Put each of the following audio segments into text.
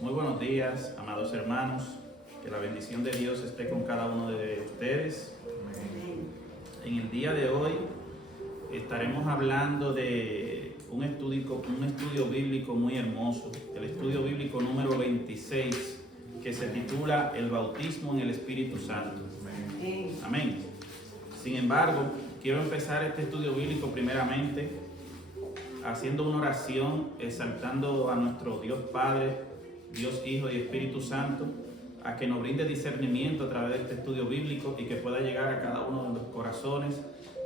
Muy buenos días, amados hermanos. Que la bendición de Dios esté con cada uno de ustedes. En el día de hoy estaremos hablando de un estudio bíblico muy hermoso, el estudio bíblico número 26, que se titula El bautismo en el Espíritu Santo. Amén. Sin embargo, quiero empezar este estudio bíblico primeramente haciendo una oración, exaltando a nuestro Dios Padre, Dios Hijo y Espíritu Santo, a que nos brinde discernimiento a través de este estudio bíblico y que pueda llegar a cada uno de los corazones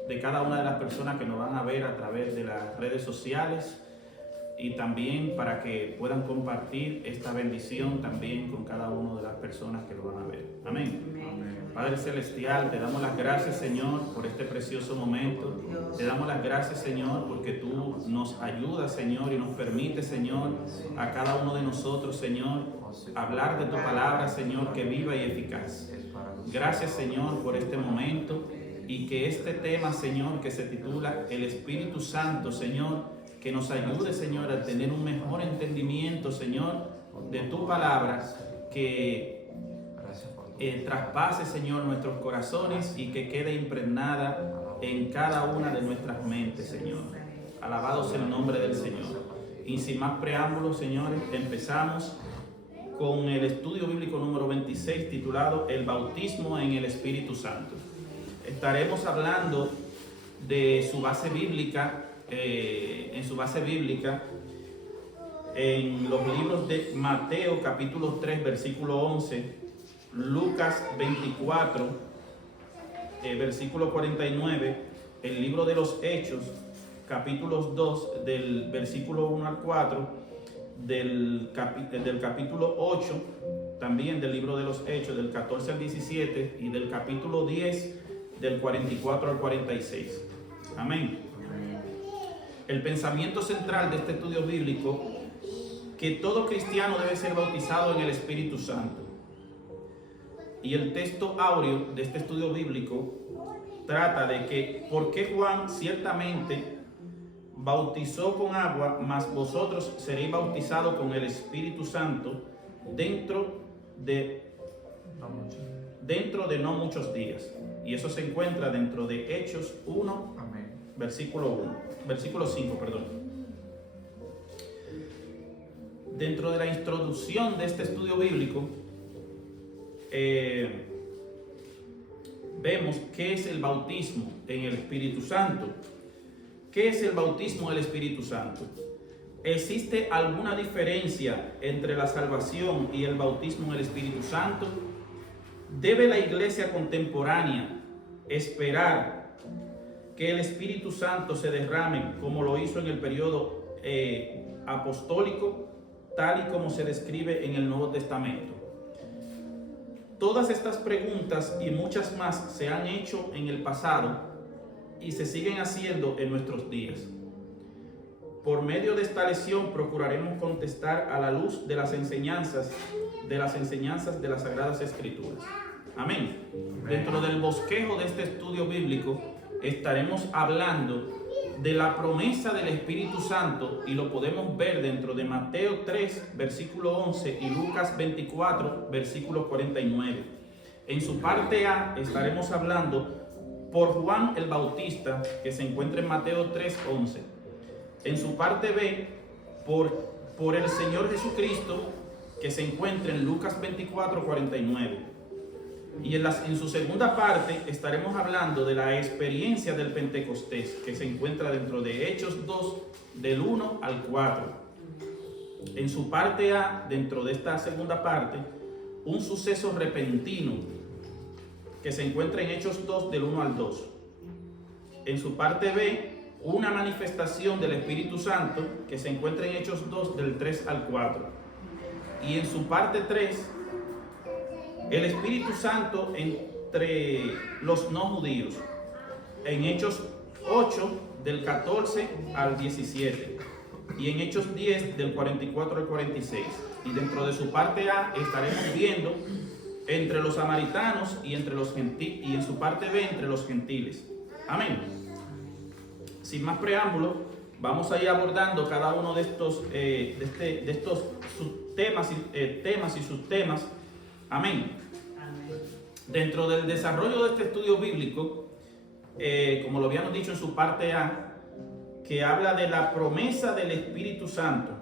de cada una de las personas que nos van a ver a través de las redes sociales, y también para que puedan compartir esta bendición también con cada una de las personas que lo van a ver. Amén. Padre Celestial, te damos las gracias, Señor, por este precioso momento. Te damos las gracias, Señor, porque tú nos ayudas, Señor, y nos permites, Señor, a cada uno de nosotros, Señor, hablar de tu palabra, Señor, que viva y eficaz. Gracias, Señor, por este momento, y que este tema, Señor, que se titula El Espíritu Santo, Señor, que nos ayude, Señor, a tener un mejor entendimiento, Señor, de tu palabra, que traspase, Señor, nuestros corazones y que quede impregnada en cada una de nuestras mentes, Señor. Alabado sea el nombre del Señor. Y sin más preámbulos, señores, empezamos con el estudio bíblico número 26, titulado El bautismo en el Espíritu Santo. Estaremos hablando de su base bíblica, en los libros de Mateo capítulo 3 versículo 11, Lucas 24 versículo 49, el libro de los Hechos capítulos 2 del versículo 1 al 4, del capítulo 8 también del libro de los Hechos del 14 al 17 y del capítulo 10 del 44 al 46. Amén. El pensamiento central de este estudio bíblico, que todo cristiano debe ser bautizado en el Espíritu Santo. Y el texto áureo de este estudio bíblico trata de que por qué Juan ciertamente bautizó con agua, mas vosotros seréis bautizados con el Espíritu Santo dentro de no muchos días. Y eso se encuentra dentro de Hechos 1, versículo 5, perdón. Dentro de la introducción de este estudio bíblico, vemos qué es el bautismo en el Espíritu Santo. ¿Qué es el bautismo del Espíritu Santo? ¿Existe alguna diferencia entre la salvación y el bautismo en el Espíritu Santo? ¿Debe la iglesia contemporánea esperar que el Espíritu Santo se derrame como lo hizo en el periodo apostólico, tal y como se describe en el Nuevo Testamento? Todas estas preguntas y muchas más se han hecho en el pasado y se siguen haciendo en nuestros días. Por medio de esta lección procuraremos contestar a la luz de las enseñanzas de las Sagradas Escrituras. Amén. Dentro del bosquejo de este estudio bíblico estaremos hablando de la promesa del Espíritu Santo, y lo podemos ver dentro de Mateo 3 versículo 11 y Lucas 24 versículo 49. En su parte A estaremos hablando por Juan el Bautista, que se encuentra en Mateo 3 11. En su parte B por el Señor Jesucristo, que se encuentra en Lucas 24 49. Y en su segunda parte estaremos hablando de la experiencia del Pentecostés, que se encuentra dentro de Hechos 2, del 1 al 4. En su parte A, dentro de esta segunda parte, un suceso repentino, que se encuentra en Hechos 2, del 1 al 2. En su parte B, una manifestación del Espíritu Santo, que se encuentra en Hechos 2, del 3 al 4. Y en su parte 3, el Espíritu Santo entre los no judíos, en Hechos 8 del 14 al 17 y en Hechos 10 del 44 al 46. Y dentro de su parte A estaremos viendo entre los samaritanos y entre los gentiles, y en su parte B entre los gentiles. Amén. Sin más preámbulo, Vamos a ir abordando cada uno de estos, subtemas temas y subtemas. Amén. Dentro del desarrollo de este estudio bíblico, como lo habíamos dicho en su parte A, que habla de la promesa del Espíritu Santo,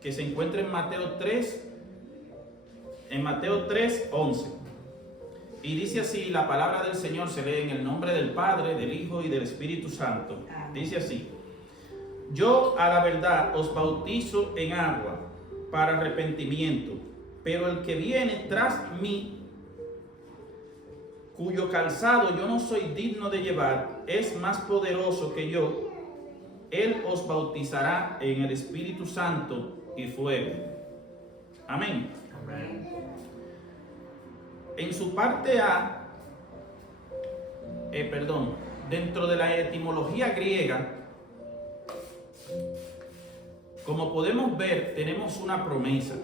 que se encuentra en Mateo 3:11. Y dice así, la palabra del Señor se lee en el nombre del Padre, del Hijo y del Espíritu Santo. Dice así: yo a la verdad os bautizo en agua para arrepentimiento, pero el que viene tras mí, cuyo calzado yo no soy digno de llevar, es más poderoso que yo. Él os bautizará en el Espíritu Santo y fuego. Amén. Amén. En su parte A, dentro de la etimología griega, como podemos ver, tenemos una promesa.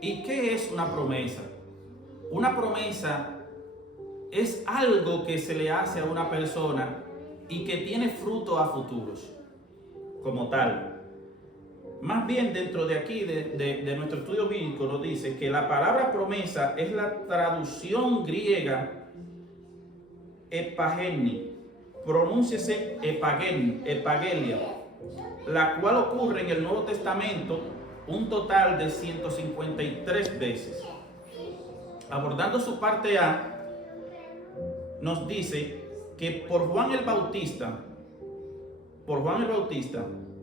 ¿Y qué es una promesa? Una promesa es algo que se le hace a una persona y que tiene fruto a futuros, como tal. Más bien, dentro de aquí, de nuestro estudio bíblico, nos dice que la palabra promesa es la traducción griega epageni, pronúnciese epagelia, la cual ocurre en el Nuevo Testamento un total de 153 veces. Abordando su parte A, nos dice que por Juan el Bautista,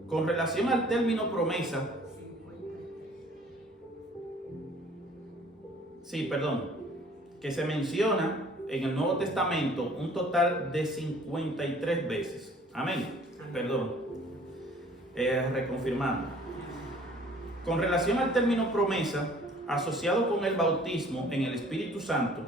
con relación al término promesa, que se menciona en el Nuevo Testamento un total de 53 veces. Amén. Reconfirmando. Con relación al término promesa, asociado con el bautismo en el Espíritu Santo,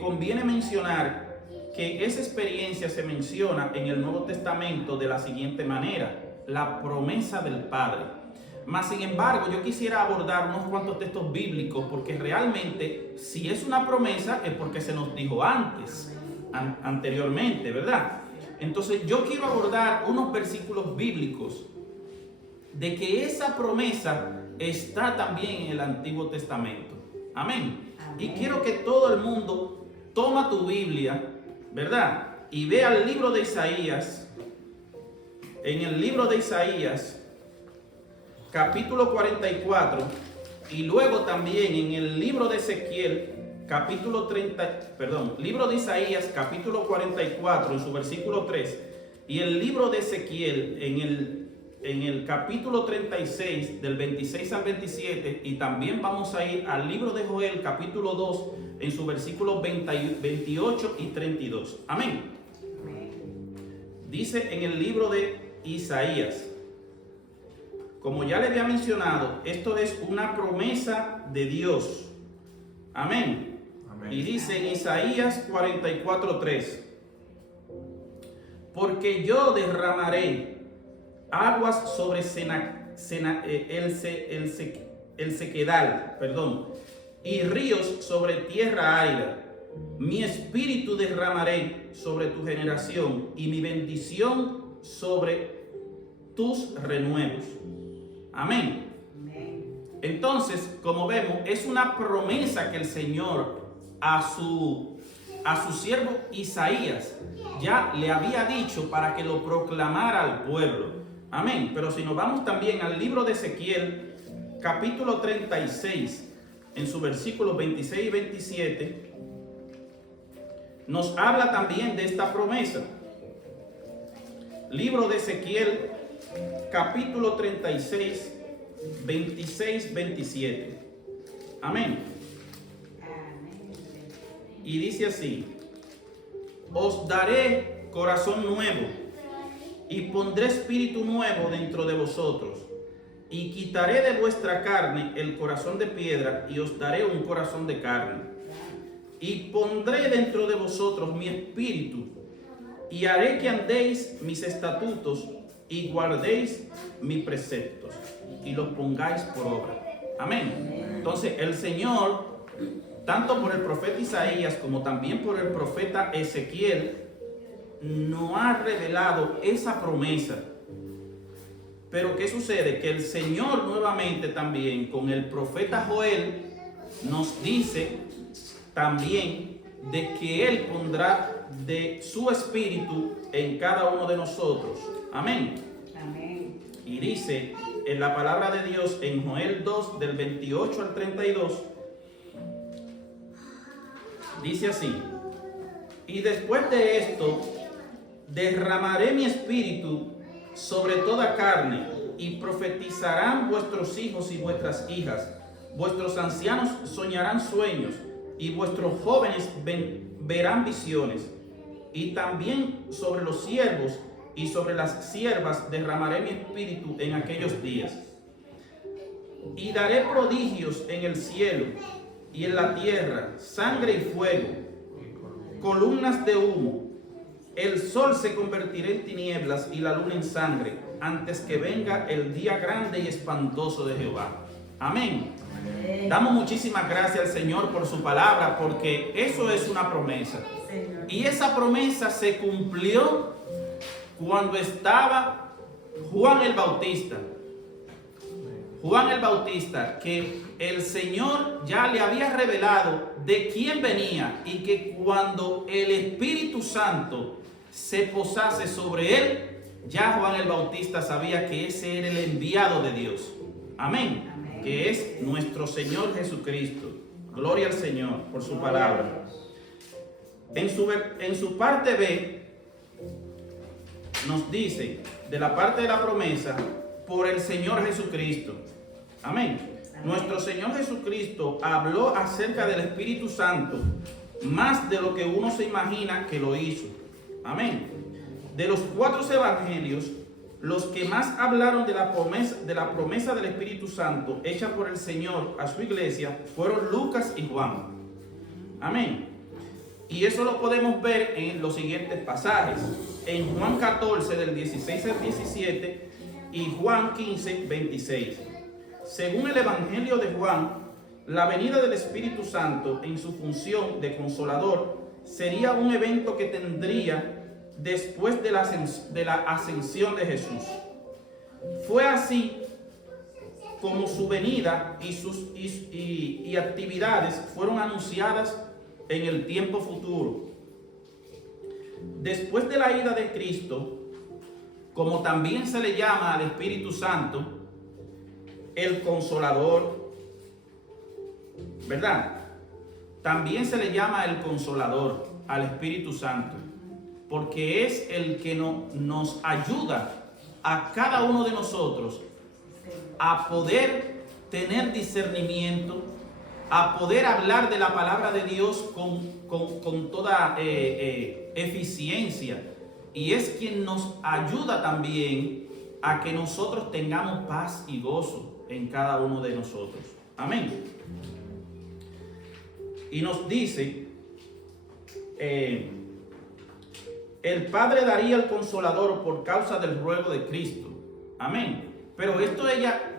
conviene mencionar que esa experiencia se menciona en el Nuevo Testamento de la siguiente manera: la promesa del Padre. Mas, sin embargo, yo quisiera abordar unos cuantos textos bíblicos, porque realmente, si es una promesa, es porque se nos dijo anteriormente, ¿verdad? Entonces, yo quiero abordar unos versículos bíblicos de que esa promesa está también en el Antiguo Testamento. Amén. Y quiero que todo el mundo toma tu Biblia, ¿verdad? Y vea el libro de Isaías. En el libro de Isaías, capítulo 44, y luego también en el libro de Ezequiel, libro de Isaías, capítulo 44, en su versículo 3, y el libro de Ezequiel en el capítulo 36, del 26 al 27, y también vamos a ir al libro de Joel, capítulo 2, en su versículo 28 y 32. Amén. Dice en el libro de Isaías, como ya le había mencionado, esto es una promesa de Dios. Amén. Amén. Y dice en Isaías 44:3: porque yo derramaré aguas sobre el sequedal, y ríos sobre tierra árida. Mi espíritu derramaré sobre tu generación y mi bendición sobre tus renuevos. Amén. Entonces, como vemos, es una promesa que el Señor a su siervo Isaías ya le había dicho para que lo proclamara al pueblo. Amén. Pero si nos vamos también al libro de Ezequiel, capítulo 36, en sus versículos 26 y 27, nos habla también de esta promesa. Libro de Ezequiel, capítulo 36, 26, 27. Amén. Y dice así: os daré corazón nuevo y pondré espíritu nuevo dentro de vosotros, y quitaré de vuestra carne el corazón de piedra y os daré un corazón de carne, y pondré dentro de vosotros mi espíritu, y haré que andéis mis estatutos y guardéis mis preceptos y los pongáis por obra. Amén. Entonces el Señor, tanto por el profeta Isaías como también por el profeta Ezequiel, nos ha revelado esa promesa Pero ¿qué sucede? Que el Señor nuevamente también con el profeta Joel nos dice también de que Él pondrá de su espíritu en cada uno de nosotros. Amén. Amén. Y dice en la palabra de Dios en Joel 2 del 28 al 32, dice así: y después de esto derramaré mi espíritu sobre toda carne, y profetizarán vuestros hijos y vuestras hijas, vuestros ancianos soñarán sueños, y vuestros jóvenes verán visiones. Y también sobre los siervos y sobre las siervas derramaré mi espíritu en aquellos días. Y daré prodigios en el cielo y en la tierra, sangre y fuego, columnas de humo. El sol se convertirá en tinieblas y la luna en sangre, antes que venga el día grande y espantoso de Jehová. Amén. Damos muchísimas gracias al Señor por su palabra, porque eso es una promesa. Y esa promesa se cumplió cuando estaba Juan el Bautista. Juan el Bautista, que el Señor ya le había revelado de quién venía, y que cuando el Espíritu Santo se posase sobre él, ya Juan el Bautista sabía que ese era el enviado de Dios. Amén. Amén. Que es nuestro Señor Jesucristo. Gloria al Señor por su palabra. En su parte B nos dice, de la parte de la promesa, por el Señor Jesucristo. Amén. Nuestro Señor Jesucristo habló acerca del Espíritu Santo más de lo que uno se imagina que lo hizo. Amén. De los 4 evangelios, los que más hablaron de la promesa del Espíritu Santo hecha por el Señor a su iglesia fueron Lucas y Juan. Amén. Y eso lo podemos ver en los siguientes pasajes. En Juan 14 del 16 al 17 y Juan 15, 26. Según el Evangelio de Juan, la venida del Espíritu Santo en su función de consolador sería un evento que tendría después de la ascensión de Jesús. Fue así como su venida y sus actividades fueron anunciadas en el tiempo futuro. Después de la ida de Cristo, como también se le llama al Espíritu Santo, el Consolador, ¿verdad? También se le llama el Consolador al Espíritu Santo, porque es el que nos ayuda a cada uno de nosotros a poder tener discernimiento, a poder hablar de la palabra de Dios con toda eficiencia, y es quien nos ayuda también a que nosotros tengamos paz y gozo en cada uno de nosotros. Amén. Y nos dice, el Padre daría el Consolador por causa del ruego de Cristo. Amén. Pero esto,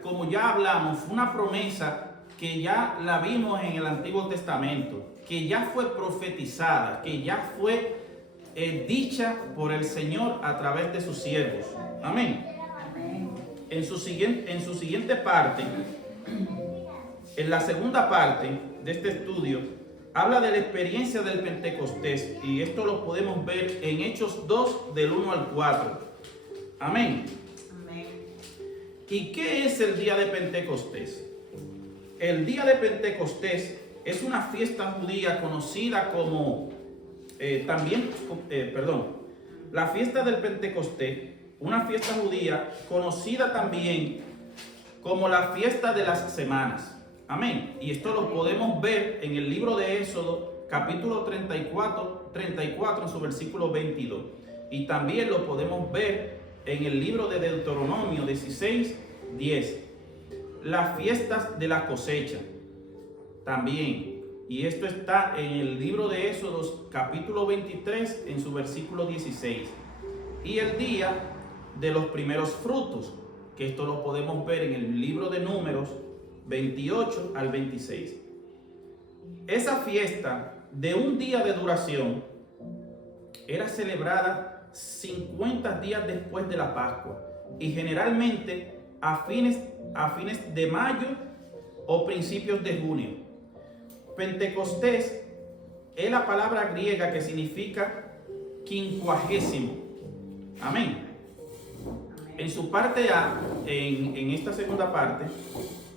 como ya hablamos, fue una promesa que ya la vimos en el Antiguo Testamento, que ya fue profetizada, que ya fue dicha por el Señor a través de sus siervos. Amén. En su siguiente parte, en la segunda parte de este estudio, habla de la experiencia del Pentecostés, y esto lo podemos ver en Hechos 2 del 1 al 4. Amén. Amén. ¿Y qué es el día de Pentecostés? El día de Pentecostés es una fiesta judía conocida como la fiesta del Pentecostés, una fiesta judía conocida también como la fiesta de las semanas. Amén. Y esto lo podemos ver en el libro de Éxodo, capítulo 34 en su versículo 22. Y también lo podemos ver en el libro de Deuteronomio 16, 10. Las fiestas de la cosecha también. Y esto está en el libro de Éxodo, capítulo 23, en su versículo 16. Y el día de los primeros frutos, que esto lo podemos ver en el libro de Números 28 al 26. Esa fiesta de un día de duración era celebrada 50 días después de la Pascua, y generalmente a fines de mayo o principios de junio. Pentecostés es la palabra griega que significa quincuagésimo. Amén. En su parte A, en esta segunda parte,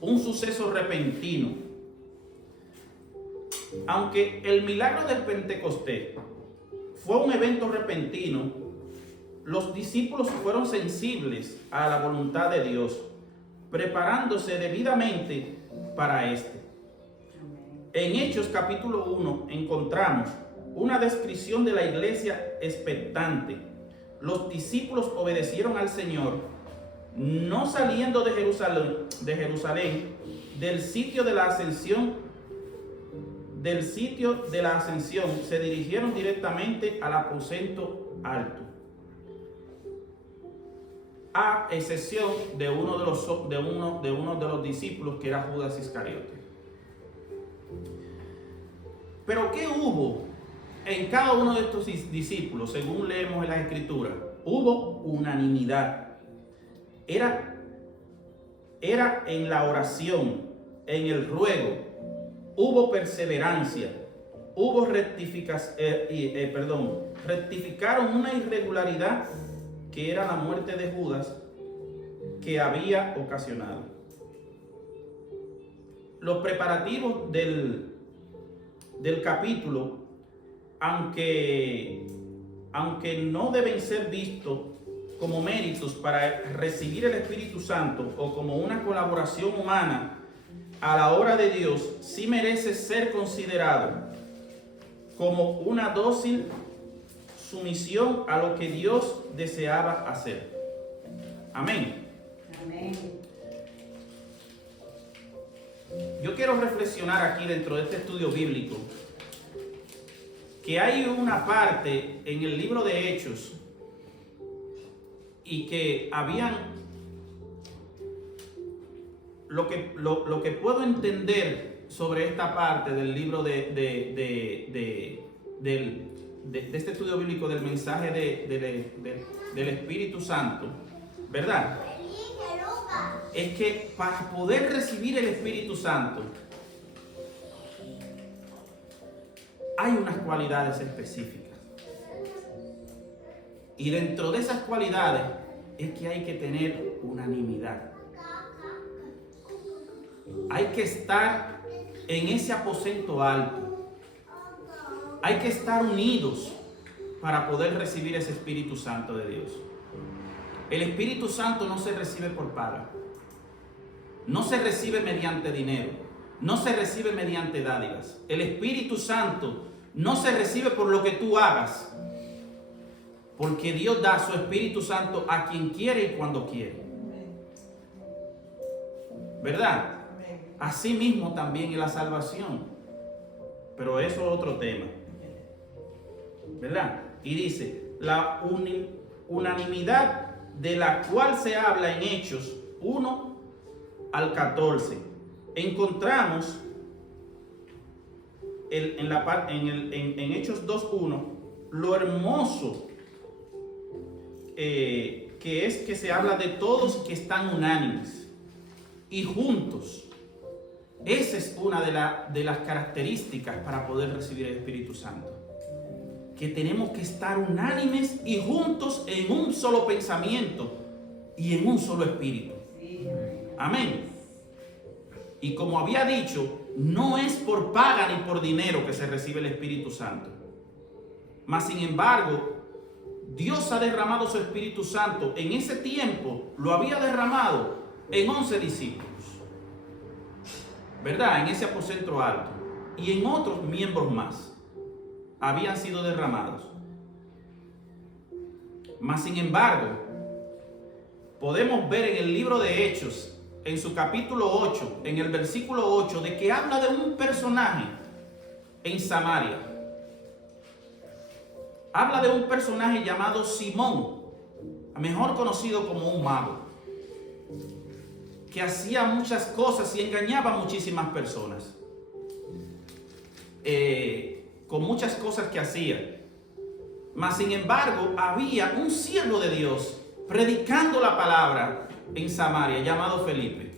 un suceso repentino. Aunque el milagro del Pentecostés fue un evento repentino, los discípulos fueron sensibles a la voluntad de Dios, preparándose debidamente para este. En Hechos capítulo 1 encontramos una descripción de la iglesia expectante. Los discípulos obedecieron al Señor, no saliendo de Jerusalén, del sitio de la ascensión, se dirigieron directamente al aposento alto, a excepción de uno de los discípulos, que era Judas Iscariote. Pero ¿qué hubo en cada uno de estos discípulos? Según leemos en las Escrituras, hubo unanimidad. Era en la oración, en el ruego, hubo perseverancia, hubo rectificaron una irregularidad que era la muerte de Judas que había ocasionado. Los preparativos del capítulo, aunque no deben ser vistos como méritos para recibir el Espíritu Santo o como una colaboración humana a la obra de Dios, sí merece ser considerado como una dócil sumisión a lo que Dios deseaba hacer. Amén. Amén. Yo quiero reflexionar aquí dentro de este estudio bíblico que hay una parte en el libro de Hechos y que habían lo que puedo entender sobre esta parte del libro de este estudio bíblico del mensaje del Espíritu Santo, ¿verdad? Es que para poder recibir el Espíritu Santo hay unas cualidades específicas. Y dentro de esas cualidades es que hay que tener unanimidad. Hay que estar en ese aposento alto. Hay que estar unidos para poder recibir ese Espíritu Santo de Dios. El Espíritu Santo no se recibe por paga. No se recibe mediante dinero. No se recibe mediante dádivas. El Espíritu Santo no se recibe por lo que tú hagas. Porque Dios da su Espíritu Santo a quien quiere y cuando quiere. ¿Verdad? Así mismo también en la salvación. Pero eso es otro tema. ¿Verdad? Y dice, la unanimidad de la cual se habla en Hechos 1 al 14. Encontramos en Hechos 2:1 lo hermoso que es que se habla de todos que están unánimes y juntos. Esa es una de las características para poder recibir el Espíritu Santo. Que tenemos que estar unánimes y juntos en un solo pensamiento y en un solo espíritu. Amén. Y como había dicho, no es por paga ni por dinero que se recibe el Espíritu Santo. Mas sin embargo, Dios ha derramado su Espíritu Santo. En ese tiempo lo había derramado en 11 discípulos, ¿verdad? En ese aposento alto. Y en otros miembros más habían sido derramados. Mas sin embargo, podemos ver en el libro de Hechos, en su capítulo 8, en el versículo 8, de que habla de un personaje en Samaria. Habla de un personaje llamado Simón, mejor conocido como un mago, que hacía muchas cosas y engañaba a muchísimas personas. Con muchas cosas que hacía. Mas sin embargo, había un siervo de Dios predicando la palabra en Samaria, llamado Felipe.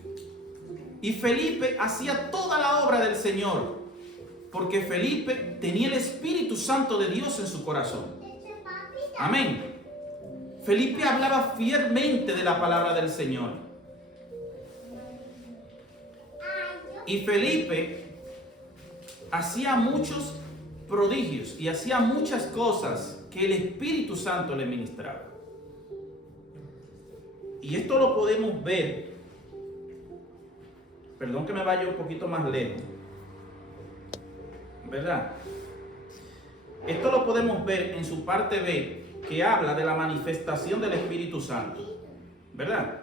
Y Felipe hacía toda la obra del Señor, porque Felipe tenía el Espíritu Santo de Dios en su corazón. Amén. Felipe hablaba fielmente de la palabra del Señor. Y Felipe hacía muchos prodigios y hacía muchas cosas que el Espíritu Santo le ministraba. Y esto lo podemos ver, perdón que me vaya un poquito más lejos, ¿verdad? Esto lo podemos ver en su parte B, que habla de la manifestación del Espíritu Santo, ¿verdad?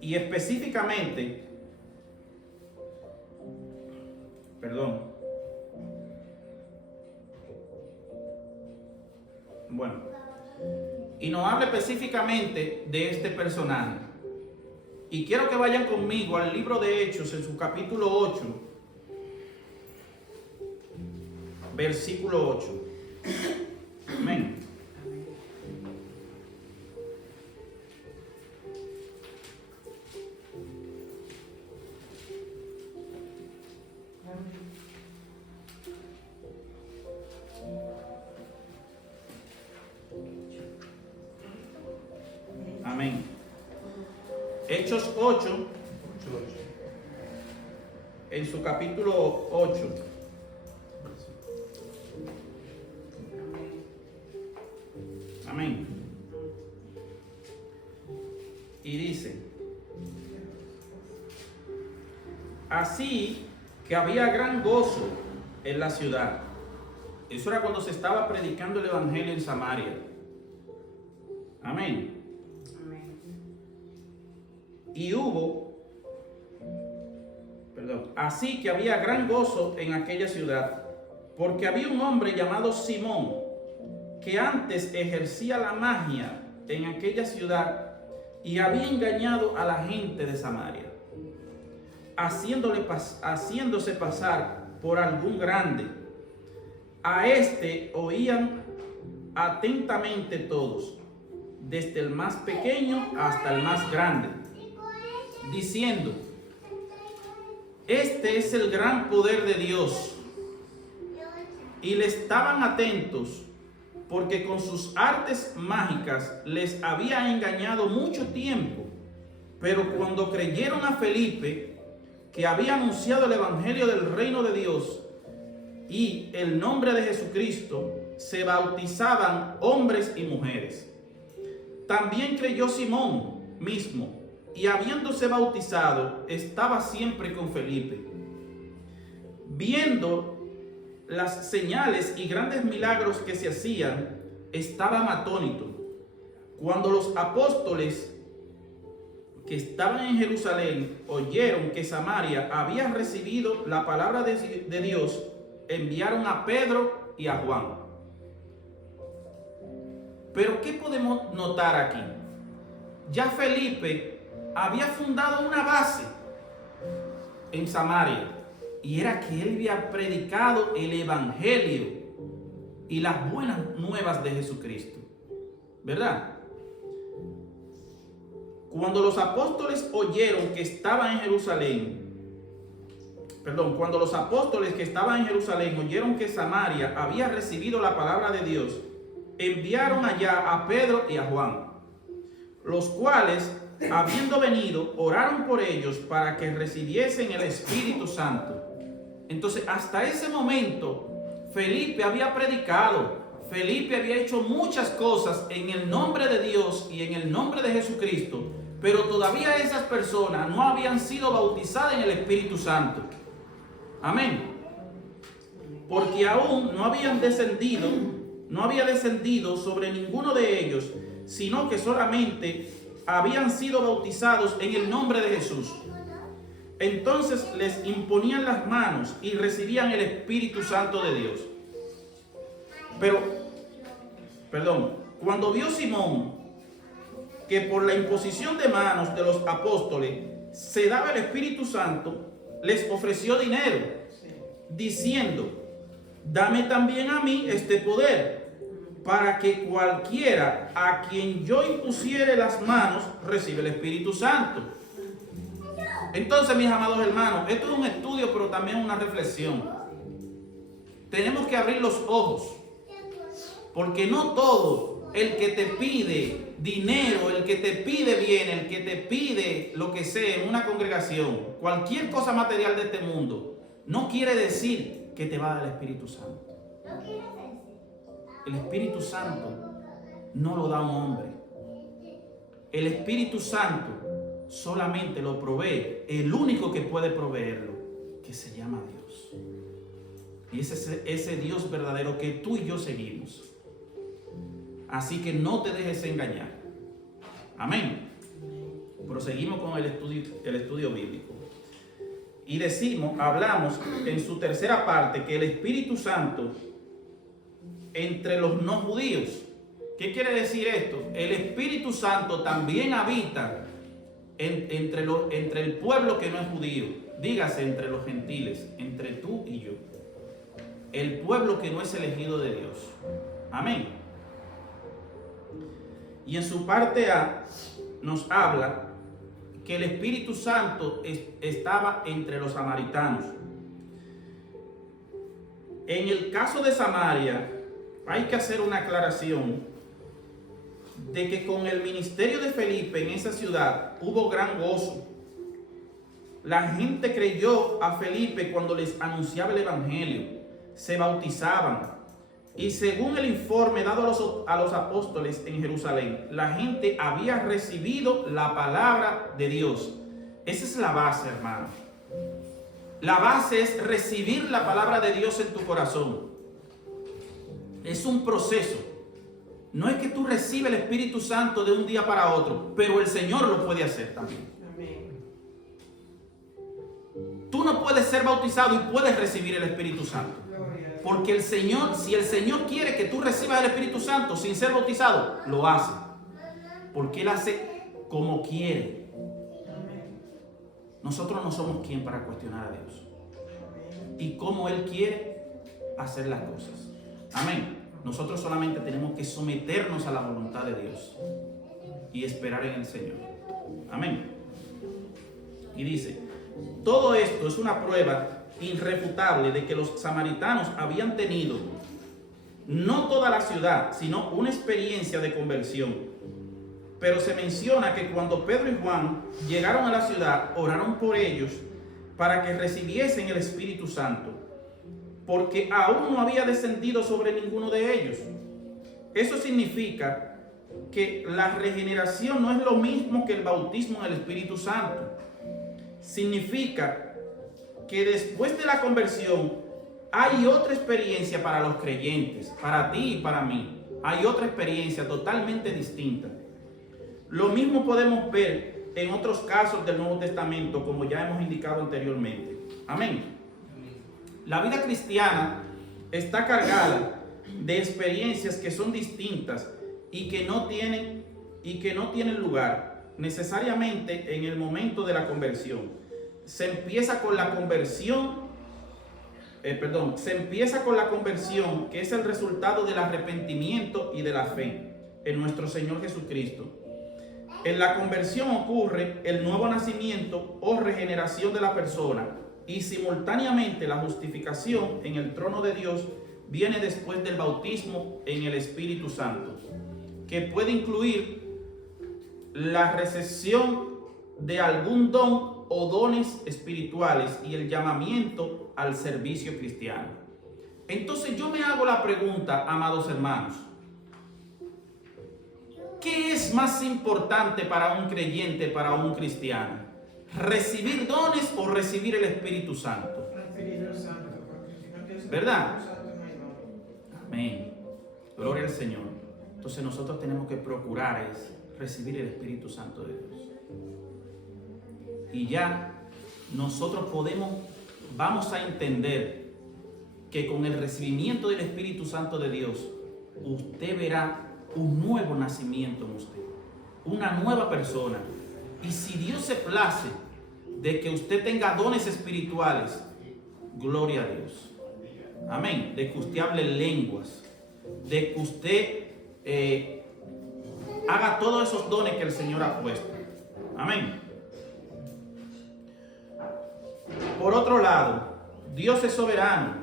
Y específicamente, y nos habla específicamente de este personaje. Y quiero que vayan conmigo al libro de Hechos en su capítulo 8, versículo 8. Amén. Amén. Hechos 8, en su capítulo 8. Amén. Y dice: así que había gran gozo en la ciudad. Eso era cuando se estaba predicando el evangelio en Samaria. Amén. Y así que había gran gozo en aquella ciudad, porque había un hombre llamado Simón, que antes ejercía la magia en aquella ciudad y había engañado a la gente de Samaria, haciéndose pasar por algún grande. A este oían atentamente todos, desde el más pequeño hasta el más grande, diciendo: este es el gran poder de Dios. Y le estaban atentos, porque con sus artes mágicas les había engañado mucho tiempo. Pero cuando creyeron a Felipe, que había anunciado el evangelio del reino de Dios y el nombre de Jesucristo, se bautizaban hombres y mujeres. También creyó Simón mismo, y habiéndose bautizado, estaba siempre con Felipe. Viendo las señales y grandes milagros que se hacían, estaba atónito. Cuando los apóstoles que estaban en Jerusalén oyeron que Samaria había recibido la palabra de Dios, enviaron a Pedro y a Juan. Pero ¿qué podemos notar aquí? Ya Felipe había fundado una base en Samaria, y era que él había predicado el evangelio y las buenas nuevas de Jesucristo, ¿verdad? Cuando los apóstoles oyeron que estaba en Jerusalén, cuando los apóstoles que estaban en Jerusalén oyeron que Samaria había recibido la palabra de Dios, enviaron allá a Pedro y a Juan, los cuales, habiendo venido, oraron por ellos para que recibiesen el Espíritu Santo. Entonces, hasta ese momento, Felipe había predicado, Felipe había hecho muchas cosas en el nombre de Dios y en el nombre de Jesucristo, pero todavía esas personas no habían sido bautizadas en el Espíritu Santo. Amén. Porque aún no había descendido sobre ninguno de ellos, sino que solamente habían sido bautizados en el nombre de Jesús. Entonces les imponían las manos y recibían el Espíritu Santo de Dios. Cuando vio Simón que por la imposición de manos de los apóstoles se daba el Espíritu Santo, les ofreció dinero, diciendo: dame también a mí este poder. para que cualquiera a quien yo impusiere las manos reciba el Espíritu Santo. Entonces, mis amados hermanos, esto es un estudio, pero también una reflexión. Tenemos que abrir los ojos, porque no todo el que te pide dinero, el que te pide bien, el que te pide lo que sea en una congregación, cualquier cosa material de este mundo, no quiere decir que te va a dar el Espíritu Santo. El Espíritu Santo no lo da un hombre. El Espíritu Santo solamente lo provee el único que puede proveerlo, que se llama Dios. Y ese Dios verdadero que tú y yo seguimos. Así que no te dejes engañar. Amén. Proseguimos con el estudio bíblico. Y hablamos en su tercera parte que el Espíritu Santo entre los no judíos. ¿Qué quiere decir esto? El Espíritu Santo también habita entre el pueblo que no es judío. Dígase entre los gentiles, entre tú y yo. El pueblo que no es elegido de Dios. Amén. Y en su parte A nos habla que el Espíritu Santo estaba entre los samaritanos. En el caso de Samaria, hay que hacer una aclaración de que con el ministerio de Felipe en esa ciudad hubo gran gozo. La gente creyó a Felipe cuando les anunciaba el evangelio, se bautizaban, y según el informe dado a los apóstoles en Jerusalén, la gente había recibido la palabra de Dios. Esa es la base, hermano. La base es recibir la palabra de Dios en tu corazón. Es un proceso. No es que tú recibes el Espíritu Santo de un día para otro, pero el Señor lo puede hacer también. Amén. Tú no puedes ser bautizado y puedes recibir el Espíritu Santo. Porque el Señor, si el Señor quiere que tú recibas el Espíritu Santo sin ser bautizado, lo hace. Porque Él hace como quiere. Nosotros no somos quien para cuestionar a Dios. Y cómo Él quiere hacer las cosas. Amén. Nosotros solamente tenemos que someternos a la voluntad de Dios y esperar en el Señor. Amén. Y dice, todo esto es una prueba irrefutable de que los samaritanos habían tenido no toda la ciudad, sino una experiencia de conversión. Pero se menciona que cuando Pedro y Juan llegaron a la ciudad, oraron por ellos para que recibiesen el Espíritu Santo, porque aún no había descendido sobre ninguno de ellos. Eso significa que la regeneración no es lo mismo que el bautismo en el Espíritu Santo. Significa que después de la conversión hay otra experiencia para los creyentes, para ti y para mí. Hay otra experiencia totalmente distinta. Lo mismo podemos ver en otros casos del Nuevo Testamento, como ya hemos indicado anteriormente. Amén. La vida cristiana está cargada de experiencias que son distintas y que no tienen lugar necesariamente en el momento de la conversión. Se empieza con la conversión, que es el resultado del arrepentimiento y de la fe en nuestro Señor Jesucristo. En la conversión ocurre el nuevo nacimiento o regeneración de la persona, y simultáneamente la justificación en el trono de Dios viene después del bautismo en el Espíritu Santo, que puede incluir la recepción de algún don o dones espirituales y el llamamiento al servicio cristiano. Entonces yo me hago la pregunta, amados hermanos, ¿qué es más importante para un creyente, para un cristiano? ¿Recibir dones o recibir el Espíritu Santo? Espíritu Santo, porque si no tienes ¿verdad? Espíritu Santo no hay don. Amén. Gloria al Señor. Entonces nosotros tenemos que procurar recibir el Espíritu Santo de Dios. Y ya nosotros vamos a entender que con el recibimiento del Espíritu Santo de Dios, usted verá un nuevo nacimiento en usted, una nueva persona. Y si Dios se place de que usted tenga dones espirituales, gloria a Dios. Amén. De que usted hable lenguas, de que usted haga todos esos dones que el Señor ha puesto. Amén. Por otro lado, Dios es soberano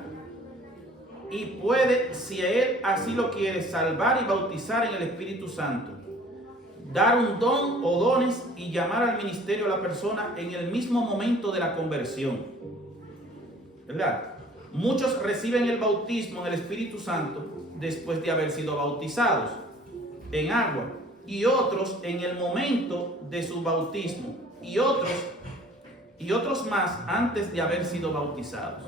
y puede, si Él así lo quiere, salvar y bautizar en el Espíritu Santo, dar un don o dones y llamar al ministerio a la persona en el mismo momento de la conversión. ¿Verdad? Muchos reciben el bautismo en el Espíritu Santo después de haber sido bautizados en agua, y otros en el momento de su bautismo, y otros más antes de haber sido bautizados.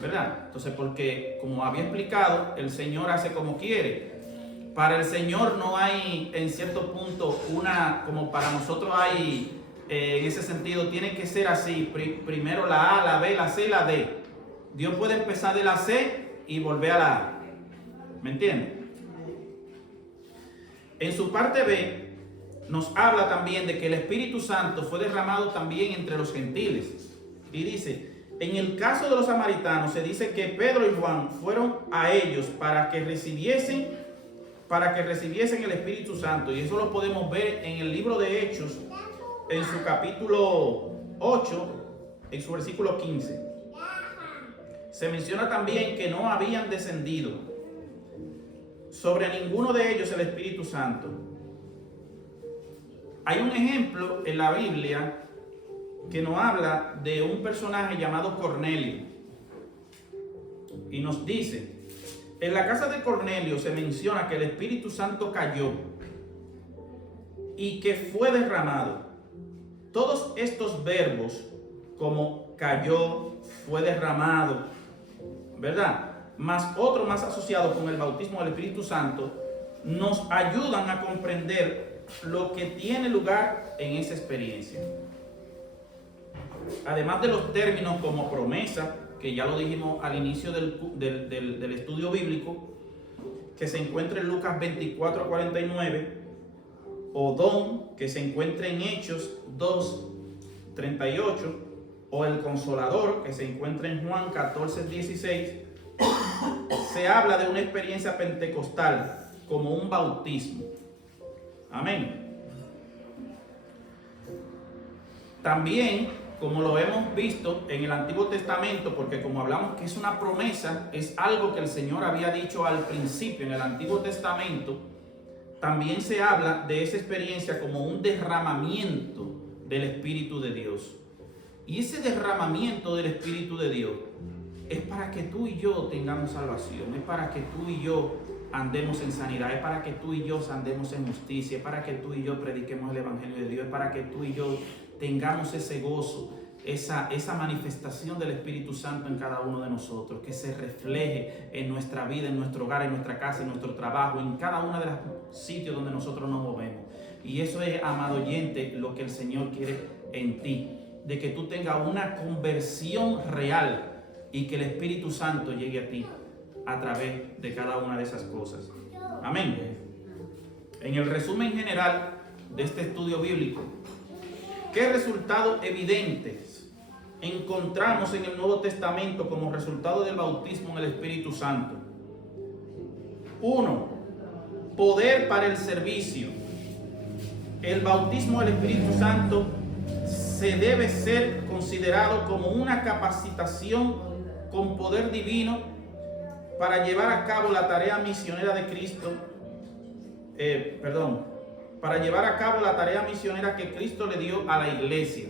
¿Verdad? Entonces, porque como había explicado, el Señor hace como quiere. Para el Señor no hay, en cierto punto, como para nosotros hay, en ese sentido, tiene que ser así. Primero la A, la B, la C, la D. Dios puede empezar de la C y volver a la A. ¿Me entienden? En su parte B, nos habla también de que el Espíritu Santo fue derramado también entre los gentiles. Y dice, en el caso de los samaritanos, se dice que Pedro y Juan fueron a ellos para que recibiesen el Espíritu Santo. Y eso lo podemos ver en el libro de Hechos, en su capítulo 8, en su versículo 15. Se menciona también que no habían descendido sobre ninguno de ellos el Espíritu Santo. Hay un ejemplo en la Biblia que nos habla de un personaje llamado Cornelio. Y nos dice, en la casa de Cornelio se menciona que el Espíritu Santo cayó y que fue derramado. Todos estos verbos, como cayó, fue derramado, ¿verdad? Más otro más asociado con el bautismo del Espíritu Santo, nos ayudan a comprender lo que tiene lugar en esa experiencia. Además de los términos como promesa, que ya lo dijimos al inicio del estudio bíblico, que se encuentra en Lucas 24 a 49, o don, que se encuentra en Hechos 2, 38, o el Consolador, que se encuentra en Juan 14, 16, se habla de una experiencia pentecostal como un bautismo. Amén. También, como lo hemos visto en el Antiguo Testamento, porque como hablamos que es una promesa, es algo que el Señor había dicho al principio en el Antiguo Testamento, también se habla de esa experiencia como un derramamiento del Espíritu de Dios. Y ese derramamiento del Espíritu de Dios es para que tú y yo tengamos salvación, es para que tú y yo andemos en sanidad, es para que tú y yo andemos en justicia, es para que tú y yo prediquemos el Evangelio de Dios, es para que tú y yo tengamos ese gozo, esa manifestación del Espíritu Santo en cada uno de nosotros, que se refleje en nuestra vida, en nuestro hogar, en nuestra casa, en nuestro trabajo, en cada uno de los sitios donde nosotros nos movemos. Y eso es, amado oyente, lo que el Señor quiere en ti, de que tú tengas una conversión real y que el Espíritu Santo llegue a ti a través de cada una de esas cosas. Amén. En el resumen general de este estudio bíblico, ¿qué resultados evidentes encontramos en el Nuevo Testamento como resultado del bautismo en el Espíritu Santo? 1. Poder para el servicio. El bautismo del Espíritu Santo se debe ser considerado como una capacitación con poder divino para llevar a cabo la tarea misionera de Cristo, para llevar a cabo la tarea misionera que Cristo le dio a la iglesia.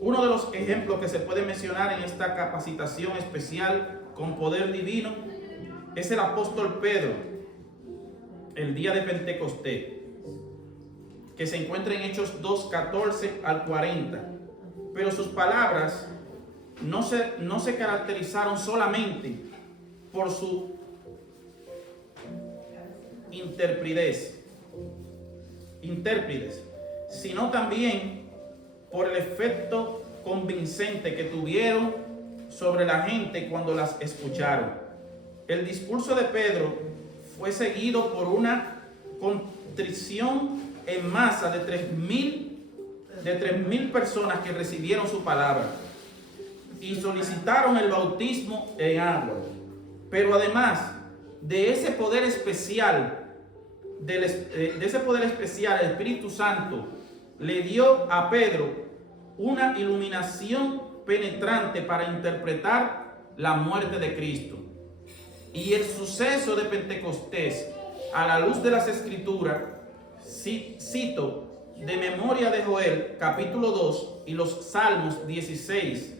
Uno de los ejemplos que se puede mencionar en esta capacitación especial con poder divino es el apóstol Pedro, el día de Pentecostés, que se encuentra en Hechos 2, 14 al 40. Pero sus palabras no se caracterizaron solamente por su intérpretes, sino también por el efecto convincente que tuvieron sobre la gente cuando las escucharon. El discurso de Pedro fue seguido por una contrición en masa de 3,000 personas que recibieron su palabra y solicitaron el bautismo en agua. Pero además de ese poder especial, de ese poder especial, el Espíritu Santo le dio a Pedro una iluminación penetrante para interpretar la muerte de Cristo. Y el suceso de Pentecostés, a la luz de las Escrituras, cito de memoria de Joel, capítulo 2, y los Salmos 16,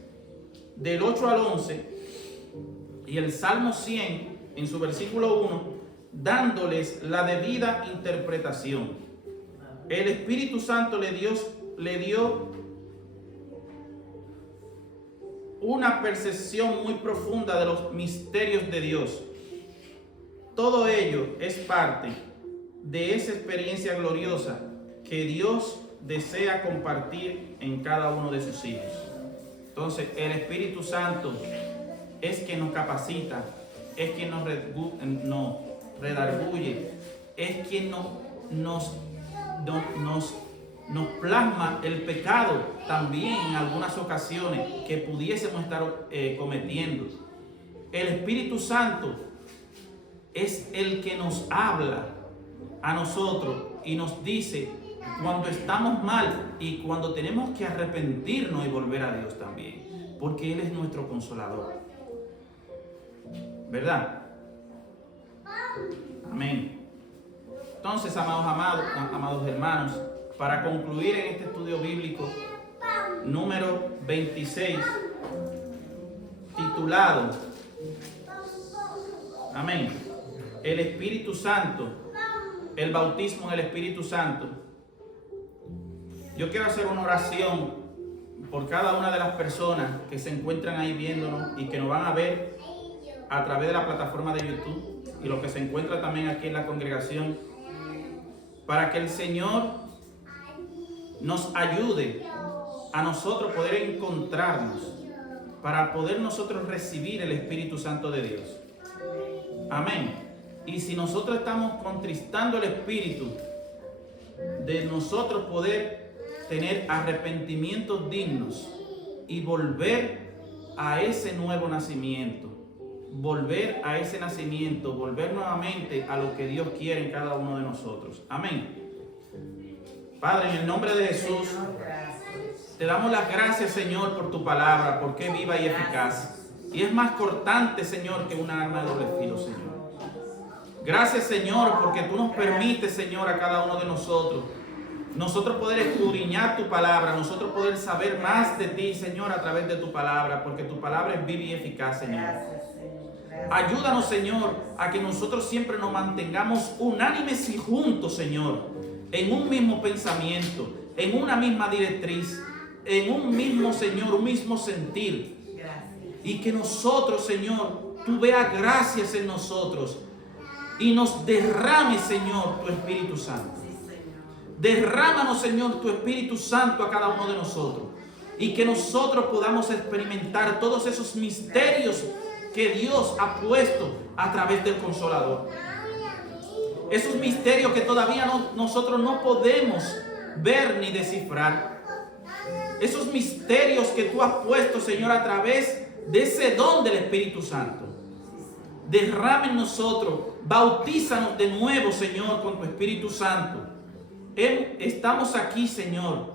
del 8 al 11, y el Salmo 100, en su versículo 1, dándoles la debida interpretación. El Espíritu Santo le dio una percepción muy profunda de los misterios de Dios. Todo ello es parte de esa experiencia gloriosa que Dios desea compartir en cada uno de sus hijos. Entonces, el Espíritu Santo es quien nos capacita, es quien nos redarguye, es quien nos plasma el pecado también en algunas ocasiones que pudiésemos estar cometiendo. El Espíritu Santo es el que nos habla a nosotros y nos dice cuando estamos mal y cuando tenemos que arrepentirnos y volver a Dios también, porque Él es nuestro consolador, ¿verdad? Amén. Entonces, amados hermanos, para concluir en este estudio bíblico número 26, titulado, amén, el Espíritu Santo, el bautismo en el Espíritu Santo, yo quiero hacer una oración por cada una de las personas que se encuentran ahí viéndonos y que nos van a ver a través de la plataforma de YouTube y los que se encuentran también aquí en la congregación, para que el Señor nos ayude a nosotros poder encontrarnos, para poder nosotros recibir el Espíritu Santo de Dios. Amén. Y si nosotros estamos contristando el Espíritu, de nosotros poder tener arrepentimientos dignos y volver a ese nuevo nacimiento, volver a ese nacimiento, volver nuevamente a lo que Dios quiere en cada uno de nosotros. Amén. Padre, en el nombre de Jesús, te damos las gracias, Señor, por tu palabra, porque es viva y eficaz. Y es más cortante, Señor, que una arma de doble filo, Señor. Gracias, Señor, porque tú nos permites, Señor, a cada uno de nosotros poder escudriñar tu palabra, nosotros poder saber más de ti, Señor, a través de tu palabra, porque tu palabra es viva y eficaz, Señor. Ayúdanos, Señor, a que nosotros siempre nos mantengamos unánimes y juntos, Señor, en un mismo pensamiento, en una misma directriz, en un mismo, Señor, un mismo sentir. Y que nosotros, Señor, tú veas gracias en nosotros y nos derrame, Señor, tu Espíritu Santo. Derrámanos, Señor, tu Espíritu Santo a cada uno de nosotros. Y que nosotros podamos experimentar todos esos misterios que Dios ha puesto a través del Consolador. Esos misterios que todavía nosotros no podemos ver ni descifrar. Esos misterios que tú has puesto, Señor, a través de ese don del Espíritu Santo. Derrame en nosotros, bautízanos de nuevo, Señor, con tu Espíritu Santo. Estamos aquí, Señor.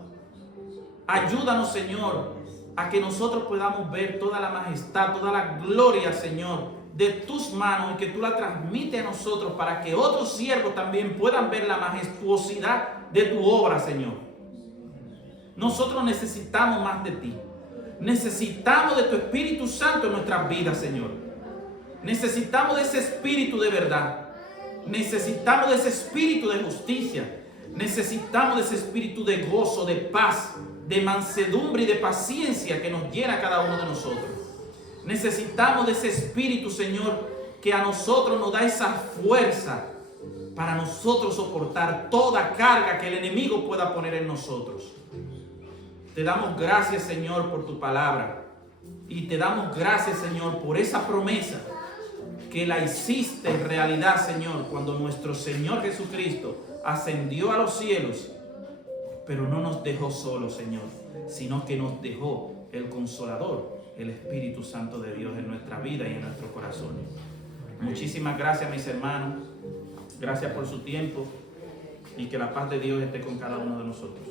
Ayúdanos, Señor, a que nosotros podamos ver toda la majestad, toda la gloria, Señor, de tus manos, y que tú la transmites a nosotros para que otros siervos también puedan ver la majestuosidad de tu obra, Señor. Nosotros necesitamos más de ti. Necesitamos de tu Espíritu Santo en nuestras vidas, Señor. Necesitamos de ese espíritu de verdad. Necesitamos de ese espíritu de justicia. Necesitamos de ese espíritu de gozo, de paz, de mansedumbre y de paciencia que nos llena a cada uno de nosotros. Necesitamos de ese espíritu, Señor, que a nosotros nos da esa fuerza para nosotros soportar toda carga que el enemigo pueda poner en nosotros. Te damos gracias, Señor, por tu palabra. Y te damos gracias, Señor, por esa promesa que la hiciste en realidad, Señor, cuando nuestro Señor Jesucristo ascendió a los cielos, pero no nos dejó solos, Señor, sino que nos dejó el Consolador, el Espíritu Santo de Dios en nuestra vida y en nuestros corazones. Muchísimas gracias, mis hermanos. Gracias por su tiempo y que la paz de Dios esté con cada uno de nosotros.